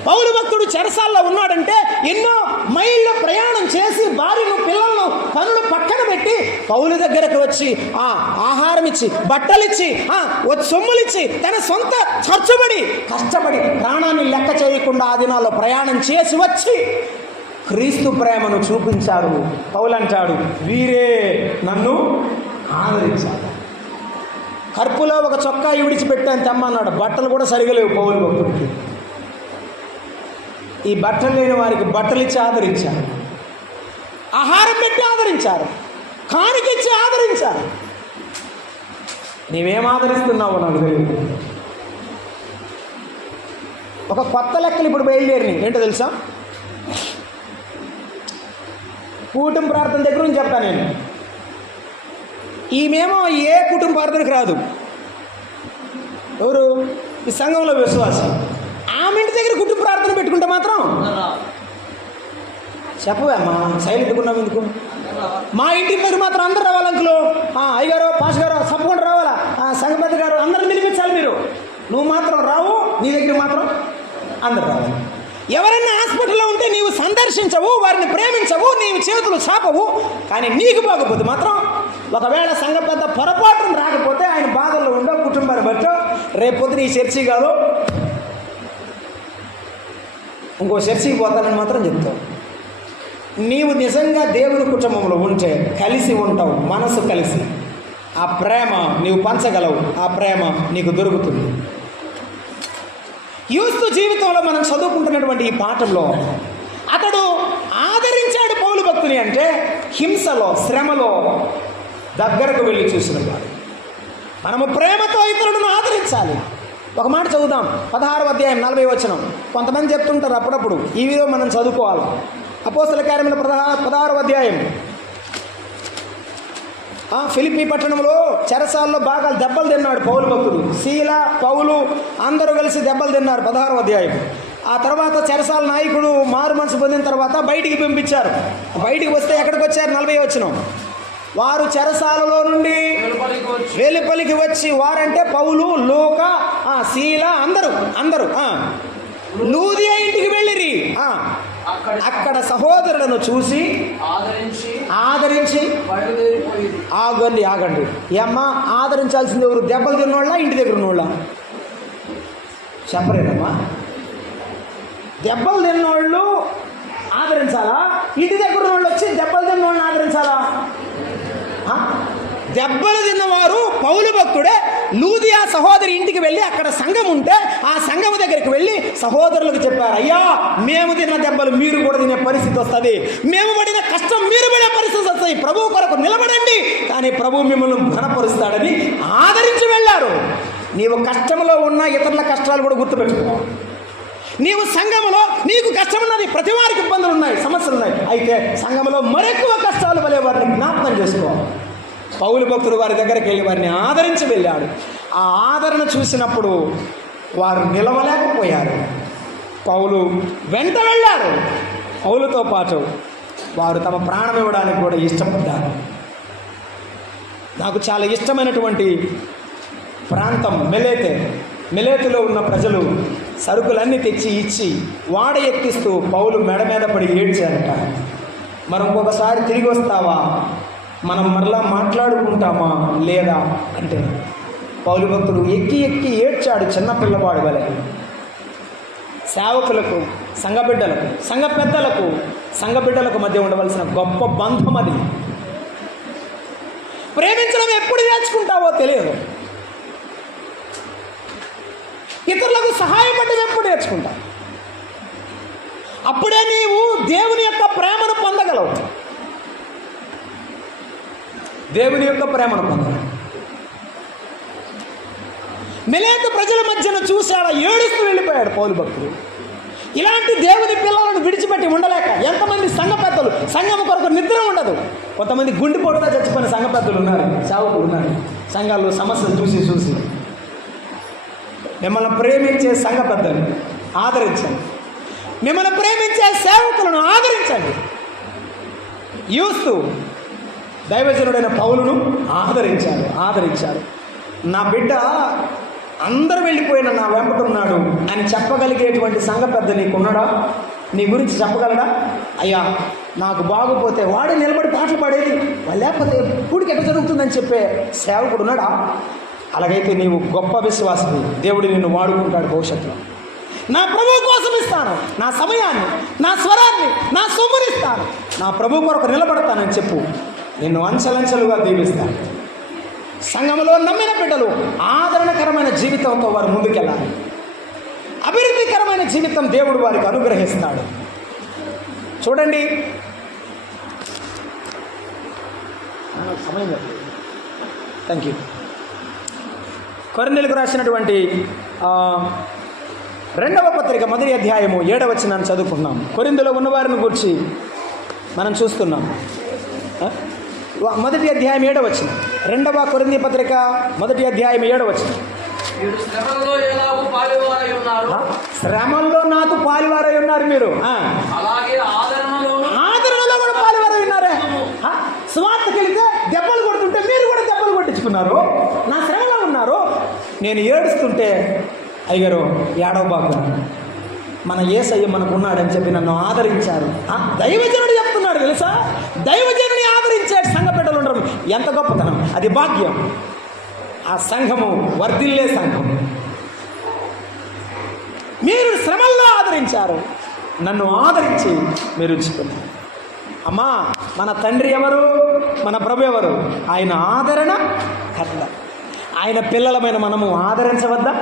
పౌలు భక్తుడు చెరసాల్లో ఉన్నాడంటే ఎన్నో మైళ్ళ ప్రయాణం చేసి భార్యను, పిల్లలను, పనులు పక్కన పెట్టి పౌలు దగ్గరకు వచ్చి ఆహారం ఇచ్చి, బట్టలిచ్చి, సొమ్ములిచ్చి, తన సొంత ఖర్చుబడి కష్టపడి ప్రాణాన్ని లెక్క చేయకుండా ఆ దినాల్లో ప్రయాణం చేసి వచ్చి క్రీస్తు ప్రేమను చూపించారు. పౌలు అంటాడు, వీరే నన్ను ఆదరించారు. కర్పులో ఒక చొక్కా విడిచిపెట్టాను తెమ్మన్నాడు. బట్టలు కూడా సరిగా లేవు పౌలు భక్తుడికి. ఈ బట్టలు లేని వారికి బట్టలు ఇచ్చి ఆదరించారు, ఆహారం పెట్టి ఆదరించారు, కానికిచ్చి ఆదరించారు. నీవేం ఆదరిస్తున్నావు నాకు తెలియదు. ఒక కొత్త లెక్కలు ఇప్పుడు బయలుదేరినాయి. ఏంటో తెలుసా? కూటమి ప్రార్థన దగ్గర నుంచి చెప్తాను నేను. ఈమెమో ఏ కుటుంబ ప్రార్థనకు రాదు. ఎవరు? ఈ సంఘంలో విశ్వాసం. ఆమె ఇంటి దగ్గర కుటుంబ ప్రార్థన పెట్టుకుంటే మాత్రం చెప్పవేమ్మా, సైలెంట్గా ఉన్నాం ఎందుకు? మా ఇంటి దగ్గర మాత్రం అందరు రావాలంకులు. పాస్ గారు తప్పకుండా రావాలా, సంఘ పెద్ద గారు అందరిని పిలిపించాలి మీరు. నువ్వు మాత్రం రావు, నీ దగ్గర మాత్రం అందరు రావాలి. ఎవరైనా హాస్పిటల్లో ఉంటే నీవు సందర్శించవు, వారిని ప్రేమించవు, నీవు చేతులు చాపవు. కానీ నీకు బాగపోతే మాత్రం, ఒకవేళ సంఘ పెద్ద పొరపాటును రాకపోతే ఆయన బాధల్లో ఉండో కుటుంబాన్ని బట్టో రేపు పొద్దున ఈ చర్చి కాదు ఇంకో చర్చికి పోతానని మాత్రం చెప్తావు. నీవు నిజంగా దేవుని కుటుంబంలో ఉంటే కలిసి ఉంటావు, మనసు కలిసి. ఆ ప్రేమ నీవు పంచగలవు, ఆ ప్రేమ నీకు దొరుకుతుంది. యూస్తు జీవితంలో మనం చదువుకుంటున్నటువంటి ఈ పాఠంలో అతడు ఆదరించాడు పౌలు భక్తుని అంటే హింసలో, శ్రమలో దగ్గరకు వెళ్ళి చూసినవాడు. మనము ప్రేమతో ఇతరులను ఆదరించాలి. ఒక మాట చదువుదాం, 16వ అధ్యాయం 40వ వచనం. కొంతమంది చెప్తుంటారు అప్పుడప్పుడు, ఈ విధంగా మనం చదువుకోవాలి. అపోస్తల కార్యముల 16వ అధ్యాయం. ఫిలిప్పీ పట్టణంలో చెరసాల్లో బాగా దెబ్బలు తిన్నాడు పౌలు భక్తుడు. శీల, పౌలు అందరూ కలిసి దెబ్బలు తిన్నారు. 16వ అధ్యాయం. ఆ తర్వాత చెరసాల నాయకుడు మారు మనసు పొందిన తర్వాత బయటికి పంపించారు. బయటికి వస్తే ఎక్కడికి వచ్చారు? 40వ వచనం. వారు చెరసాలలో నుండి వెలుపలికి వచ్చి, వారంటే పౌలు, లూక, శీల అందరూ లూదియా ఇంటికి వెళ్ళిరి. అక్కడ సహోదరులను చూసి ఆదరించి ఆగండి ఏమ్మా, ఆదరించాల్సింది ఎవరు? దెబ్బలు తిన్నోళ్ళ, ఇంటి దగ్గర ఉన్నోళ్ళ? చెప్పలేదమ్మా. దెబ్బలు తిన్నోళ్ళు ఆదరించాలా, ఇంటి దగ్గర ఉన్నోళ్ళు వచ్చి దెబ్బలు తిన్నోళ్ళని ఆదరించాలా? దెబ్బలు తిన్నవారు పౌలు భక్తుడే లూదియా సహోదరి ఇంటికి వెళ్ళి అక్కడ సంఘం ఉంటే ఆ సంఘం దగ్గరికి వెళ్ళి సహోదరులకు చెప్పారు, అయ్యా మేము తిన్న దెబ్బలు మీరు కూడా తినే పరిస్థితి వస్తుంది, మేము పడిన కష్టం మీరు పడే పరిస్థితి వస్తుంది, ప్రభు కొరకు నిలబడండి, కానీ ప్రభు మిమ్మల్ని ఘనపరుస్తాడని ఆదరించి వెళ్ళారు. నీవు కష్టంలో ఉన్న ఇతరుల కష్టాలు కూడా గుర్తుపెట్టుకో. నీవు సంఘంలో నీకు కష్టం ఉన్నది, ప్రతి వారికి ఇబ్బందులు ఉన్నాయి, సమస్యలు ఉన్నాయి. అయితే సంఘంలో మరెక్కువ కష్టాలు పడే వారిని జ్ఞాపకం చేసుకో. పౌలు భక్తుడు వారి దగ్గరికి వెళ్ళి వారిని ఆదరించి వెళ్ళాడు. ఆ ఆదరణ చూసినప్పుడు వారు నిలవలేకపోయారు. పౌలు వెంట వెళ్ళారు. పౌలుతో పాటు వారు తమ ప్రాణం ఇవ్వడానికి కూడా ఇష్టపడ్డారు. నాకు చాలా ఇష్టమైనటువంటి ప్రాంతం మిలేతులో ఉన్న ప్రజలు సరుకులన్నీ తెచ్చి ఇచ్చి వాడ ఎక్కిస్తూ పౌలు మెడ మీద పడి ఏడ్చారట. మరి ఇంకొకసారి తిరిగి వస్తావా, మనం మరలా మాట్లాడుకుంటామా లేదా అంటే పౌలు భక్తుడు ఎక్కి ఏడ్చాడు, చిన్న పిల్లవాడు వలె. సేవకులకు, సంఘ బిడ్డలకు, సంఘ పెద్దలకు, సంఘ బిడ్డలకు మధ్య ఉండవలసిన గొప్ప బంధం అది. ప్రేమించడం ఎప్పుడు నేర్చుకుంటావో తెలియదు. ఇతరులకు సహాయపడడం ఎప్పుడు నేర్చుకుంటావు, అప్పుడే నీవు దేవుని యొక్క ప్రేమను పొందగలవు. దేవుని యొక్క ప్రేమను పొందగలవు. మిలేతు ప్రజల మధ్యన చూశాడు, ఏడుస్తూ వెళ్ళిపోయాడు పౌలు భక్తుడు. ఇలాంటి దేవుని పిల్లలను విడిచిపెట్టి ఉండలేక ఎంతమంది సంఘ పెద్దలు, సంఘం కొరకు నిద్ర ఉండదు. కొంతమంది గుండెపోటుతో చచ్చిపోయిన సంఘ పెద్దలు ఉన్నారు, సేవకులు ఉన్నారు. సంఘాల్లో సమస్యలు చూసి మిమ్మల్ని ప్రేమించే సంఘ పెద్దలు ఆదరించండి, మిమ్మల్ని ప్రేమించే సేవకులను ఆదరించండి. యూస్తు దైవజనుడైన పౌలును ఆదరించాడు. నా బిడ్డ అందరూ వెళ్ళిపోయిన నా వెంబడున్నాడు అని చెప్పగలిగేటువంటి సంఘ పెద్ద నీకున్నాడా? నీ గురించి చెప్పగలడా? అయ్యా నాకు బాగుపోతే వాడే నిలబడి పాటలు పాడేది, లేకపోతే పూడికి ఎట్లా జరుగుతుందని చెప్పే సేవకుడు ఉన్నాడా? అలాగైతే నీవు గొప్ప విశ్వాసవి, దేవుడు నిన్ను వాడుకుంటాడు భవిష్యత్తులో. నా ప్రభు కోసం ఇస్తాను నా సమయాన్ని, నా స్వరాన్ని, నా సొమ్మునిస్తాను, నా ప్రభు కొరకు నిలబడతానని చెప్పు, నిన్ను అంచెలంచెలుగా దీవిస్తాను. సంఘంలో నమ్మిన బిడ్డలు ఆదరణకరమైన జీవితంతో వారు ముందుకెళ్ళాలి. అభివృద్ధికరమైన జీవితం దేవుడు వారికి అనుగ్రహిస్తాడు. చూడండి, సమయం థ్యాంక్ యూ. కొరింథీయులకు రాసినటువంటి 2వ పత్రిక 1వ అధ్యాయము 7వ వచనాన్ని చదువుకున్నాం. కొరింథీలో ఉన్నవారిని గురించి మనం చూస్తున్నాం. 1వ అధ్యాయం 7వ వచనం. 2వ కొరింథీ పత్రిక 1వ అధ్యాయం 7వ వచనం. శ్రమల్లో నాకు పాలువారై ఉన్నారు మీరు, ఆదరణలో కూడా పాలువారై ఉన్నారే. స్వార్థకి వెళితే దెబ్బలు కొడుతుంటే మీరు కూడా దెబ్బలు కొట్టించుకున్నారు. పరీక్షిస్తున్నారు, నా శ్రమలో ఉన్నారు, నేను ఏడుస్తుంటే అయ్యారు ఏడవబాకు, మన యేసయ్య మనకు ఉన్నాడని చెప్పి నన్ను ఆదరించారు. దైవజనుడు చెప్తున్నాడు తెలుసా, దైవజనుని ఆదరించే సంఘ బిడ్డలు ఉండడం ఎంత గొప్పతనం, అది భాగ్యం. ఆ సంఘము వర్ధిల్లే సంఘం. మీరు శ్రమల్లో ఆదరించారు, నన్ను ఆదరించి మీరు ఉంచుకున్నారు. అమ్మా, మన తండ్రి ఎవరు, మన ప్రభు ఎవరు? ఆయన ఆదరణ కర్త. ఆయన పిల్లలమైన మనము ఆదరించవద్దా?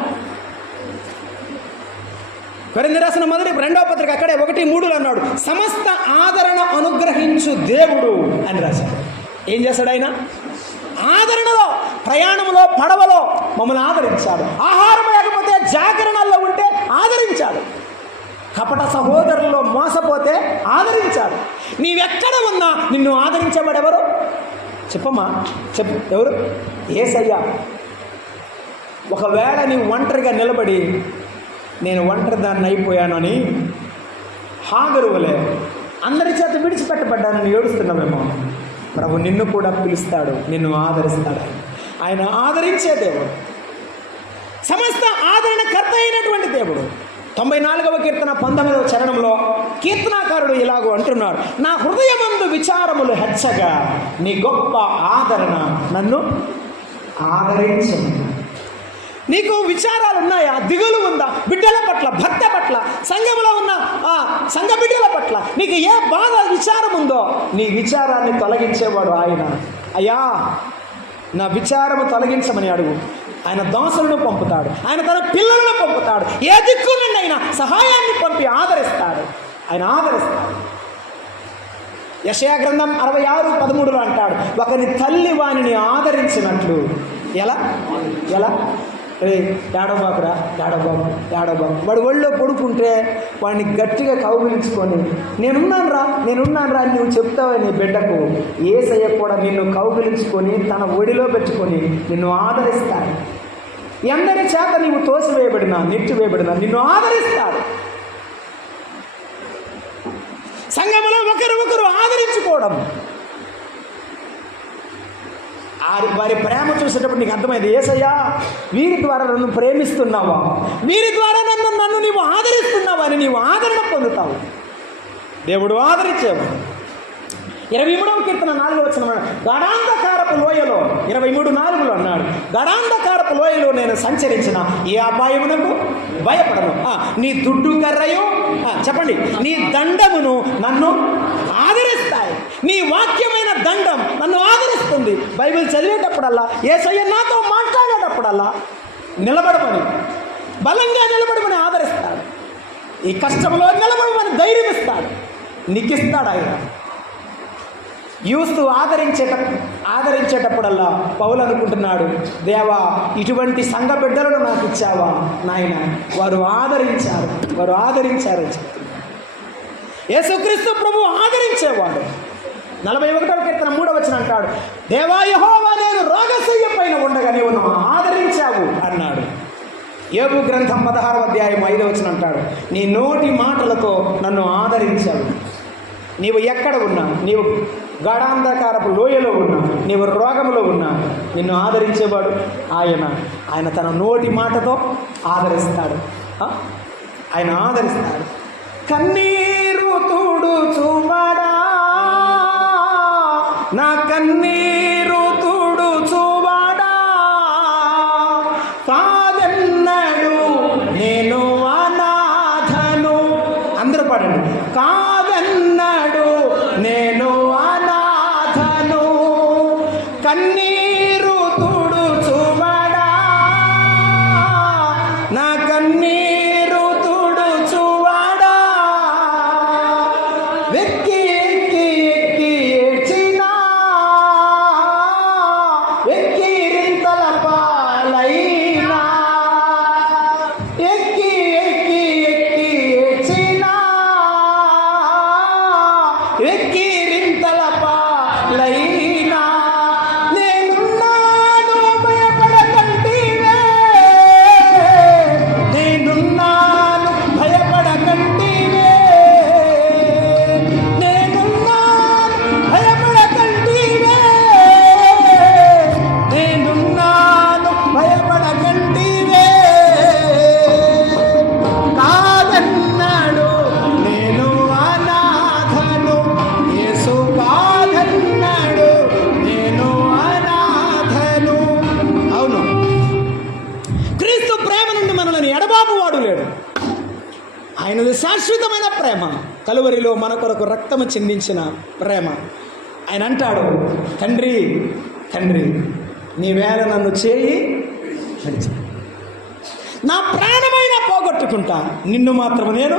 కొరింథీ రాసిన మొదటి 2వ పత్రిక అక్కడే 1:3 అన్నాడు, సమస్త ఆదరణ అనుగ్రహించు దేవుడు అని రాశాడు. ఏం చేశాడు ఆయన? ఆదరణలో, ప్రయాణంలో, పడవలో మమ్మల్ని ఆదరించాడు. ఆహారం లేకపోతే జాగరణల్లో ఉంటే ఆదరించాడు. కపట సహోదరుల్లో మోసపోతే ఆదరించాడు. నీవెక్కడ ఉన్నా నిన్ను ఆదరించేవాడెవరు? చెప్పమ్మా, చెప్పు, ఎవరు? యేసయ్య. ఒకవేళ నీవు ఒంటరిగా నిలబడి నేను ఒంటరి దాన్ని అయిపోయాను అని హాగరువలే అందరి చేత విడిచిపెట్టబడ్డానని ఏడుస్తున్నామేమో, ప్రభు నిన్ను కూడా పిలుస్తాడు, నిన్ను ఆదరిస్తాడు. ఆయన ఆదరించే దేవుడు, సమస్త ఆదరణకర్త అయినటువంటి దేవుడు. 94వ కీర్తన 19వ చరణంలో కీర్తనాకారుడు ఇలాగో అంటున్నాడు, నా హృదయమందు విచారములు హెచ్చగా నీ గొప్ప ఆదరణ నన్ను ఆదరించు. నీకు విచారాలు ఉన్నాయా? దిగులు ఉందా? బిడ్డల పట్ల, భర్త పట్ల, సంఘంలో ఉన్న సంఘ బిడ్డల పట్ల నీకు ఏ బాధ, విచారం ఉందో నీ విచారాన్ని తొలగించేవాడు ఆయన. అయ్యా, నా విచారము తొలగించమని అడుగు. ఆయన దాసులను పంపుతాడు, ఆయన తన పిల్లలను పంపుతాడు. ఏ దిక్కు నుండి అయినా సహాయాన్ని పంపి ఆదరిస్తాడు. ఆయన ఆదరిస్తాడు. యెషయా గ్రంథం 66:13 అంటాడు, ఒకని తల్లి వానిని ఆదరించినట్లు. ఎలా ఎలా ఏడవబాకురా, ఏడవబాకు, ఏడవబాకు. వాడు ఒళ్ళో పడుకుంటే వాడిని గట్టిగా కౌగిలించుకొని నేనున్నాను రా అని నువ్వు చెప్తావే నీ బిడ్డకు. యేసయ్య కూడా నిన్ను కౌగిలించుకొని తన ఒడిలో పెట్టుకొని నిన్ను ఆదరిస్తాడు. ఎందరి చేత నీవు తోసివేయబడినా, నెట్టివేయబడినా నిన్ను ఆదరిస్తాడు. సంఘములో ఒకరు ఆదరించుకోవడం, వారి ప్రేమ చూసేటప్పుడు నీకు అర్థమైంది, యేసయ్యా వీరి ద్వారా నన్ను ప్రేమిస్తున్నావా, వీరి ద్వారా నన్ను నీవు ఆదరిస్తున్నావా అని నీవు ఆదరణ పొందుతావు. దేవుడు ఆదరించేవాడు. 23వ కీర్తన 4వ వచనం, గాఢాంధకారపు లోయలో 23:4 అన్నాడు, గాఢాంధకారపు లోయలో నేను సంచరించిన ఏ అపాయమునకు భయపడను. నీ దుడ్డు కర్రయు, చెప్పండి, నీ దండమును నన్ను ఆదరిస్తాయి. నీ వాక్యమైన దండం నన్ను ఆదరిస్తుంది. బైబిల్ చదివేటప్పుడల్లా, యేసయ్య నాతో మాట్లాడేటప్పుడల్లా నిలబడమని, బలంగా నిలబడమని ఆదరిస్తాడు. ఈ కష్టంలో నిలబడమని ధైర్యం ఇస్తాడు, నీకిస్తాడు ఆయన. యూస్తు ఆదరించేటప్పుడల్లా పౌలు అనుకుంటున్నాడు, దేవా ఇటువంటి సంఘ బిడ్డలను నాకు ఇచ్చావా నాయన, వారు ఆదరించారని చెప్తున్నారు. యేసుక్రీస్తు ప్రభు ఆదరించేవాడు. 41వ కీర్తన 3వ వచనం అంటాడు, దేవా యెహోవా నేను రోగశయ్య పైన ఉండగా నీవు నన్ను ఆదరించావు అన్నాడు. యోబు గ్రంథం 16వ అధ్యాయం 5వ వచనం అంటాడు, నీ నోటి మాటలతో నన్ను ఆదరించావు. నీవు ఎక్కడ ఉన్నా, నీవు గాఢాంధకారపు లోయలో ఉన్నా, నీవు రోగములో ఉన్నా, నిన్ను ఆదరించేవాడు ఆయన తన నోటి మాటతో ఆదరిస్తాడు. ఆయన ఆదరిస్తాడు. కన్నీరు తుడుచువాడా, నా కన్నీరు తుడుచువాడా, కాదన్నాడు నేను అనాథను. అందరూ పాడండి, కాదన్నాడు నేను అనాథను, కన్నీరు తుడుచువాడా, నా కన్నీరు తుడుచువాడా, వెక్కి ఎక్కి ఎక్కి ఏడ్చినా, వెక్కిరింతల పాలైనా, ఎక్కి ఎక్కి ఎక్కి ఏడ్చినా, వెక్కిరింతల పాలైనా, నేనున్నాను భయపడకంటివే, నేనున్నాను భయపడకంటివే, నేనున్నాను భయపడకంటివే, నేనున్నాను ప్రేమ, కలువరిలో మన కొరకు రక్తము చిందించిన ప్రేమ. ఆయన అంటాడు, తండ్రి తండ్రి నీ వేళ నన్ను చేయి నడిచి నా ప్రాణమైనా పోగొట్టుకుంటా, నిన్ను మాత్రం నేను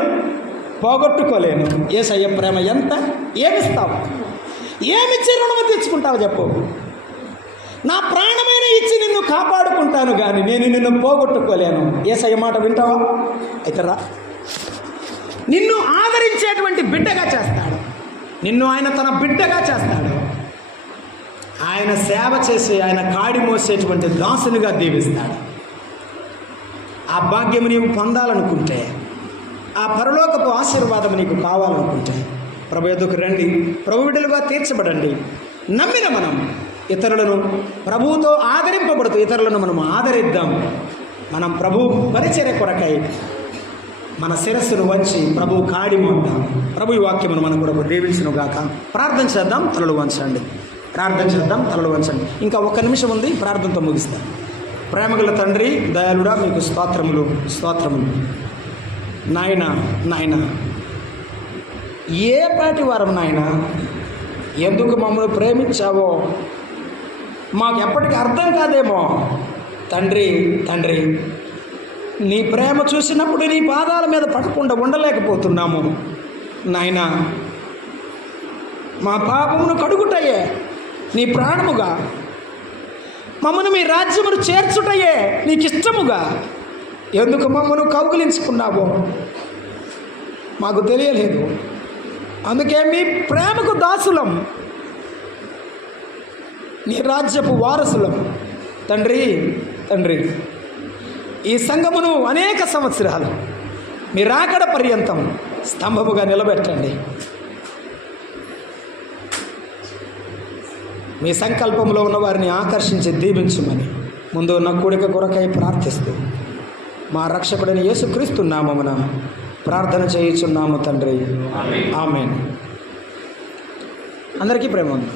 పోగొట్టుకోలేను. యేసయ్య ప్రేమ ఎంత, ఏమిస్తావు, ఏమిచ్చి రుణము తెచ్చుకుంటావు చెప్పు. నా ప్రాణమైన ఇచ్చి నిన్ను కాపాడుకుంటాను కానీ నేను నిన్ను పోగొట్టుకోలేను. యేసయ్య మాట వింటావా? అయితే రా, నిన్ను ఆదరించేటువంటి బిడ్డగా చేస్తాడు, నిన్ను ఆయన తన బిడ్డగా చేస్తాడు. ఆయన సేవ చేసి ఆయన కాడి మోసేటువంటి దాసునిగా దీవిస్తాడు. ఆ భాగ్యము నీవు పొందాలనుకుంటే, ఆ పరలోకపు ఆశీర్వాదం నీకు కావాలనుకుంటే ప్రభు ఎదుకు రండి, ప్రభు బిడ్డలుగా తీర్చబడండి. నమ్మిన మనం ఇతరులను ప్రభువుతో ఆదరింపబడుతూ ఇతరులను మనం ఆదరిద్దాం. మనం ప్రభు పరిచర్య కొరకై మన శిరస్సును వంచి ప్రభు కాడి మోద్దాం. ప్రభు ఈ వాక్యమును మన కొరకు దీవించును గాక. ప్రార్థన చేద్దాం, తలలు వంచండి. ప్రార్థన చేద్దాం, తలలు వంచండి. ఇంకా 1 నిమిషం ఉంది, ప్రార్థనతో ముగిస్తాం. ప్రేమగల తండ్రి, దయాళుడా, మీకు స్తోత్రములు స్తోత్రములు. నాయన ఏ పాటి వారం నాయన, ఎందుకు మమ్మల్ని ప్రేమించావో మాకు ఎప్పటికీ అర్థం కాదేమో తండ్రి. తండ్రి నీ ప్రేమ చూసినప్పుడు నీ పాదాల మీద పడకుండా ఉండలేకపోతున్నాము నాయన. మా పాపమును కడుగుటయే నీ ప్రాణముగా, మమ్మను మీ రాజ్యమును చేర్చుటయే నీకు ఇష్టముగా ఎందుకు మమ్మను కౌగిలించుకున్నావో మాకు తెలియలేదు. అందుకే మీ ప్రేమకు దాసులం, నీ రాజ్యపు వారసులం తండ్రి. తండ్రి ఈ సంఘమును అనేక సంవత్సరాలు మీ రాకడ పర్యంతం స్తంభముగా నిలబెట్టండి. మీ సంకల్పంలో ఉన్న వారిని ఆకర్షించి దీవించమని ముందు ఉన్న కూడిక కొరకై ప్రార్థిస్తూ మా రక్షకుడైన యేసుక్రీస్తు నామమున ప్రార్థన చేయుచున్నాము తండ్రి. ఆమేన్. అందరికీ ప్రేమ ఉంది.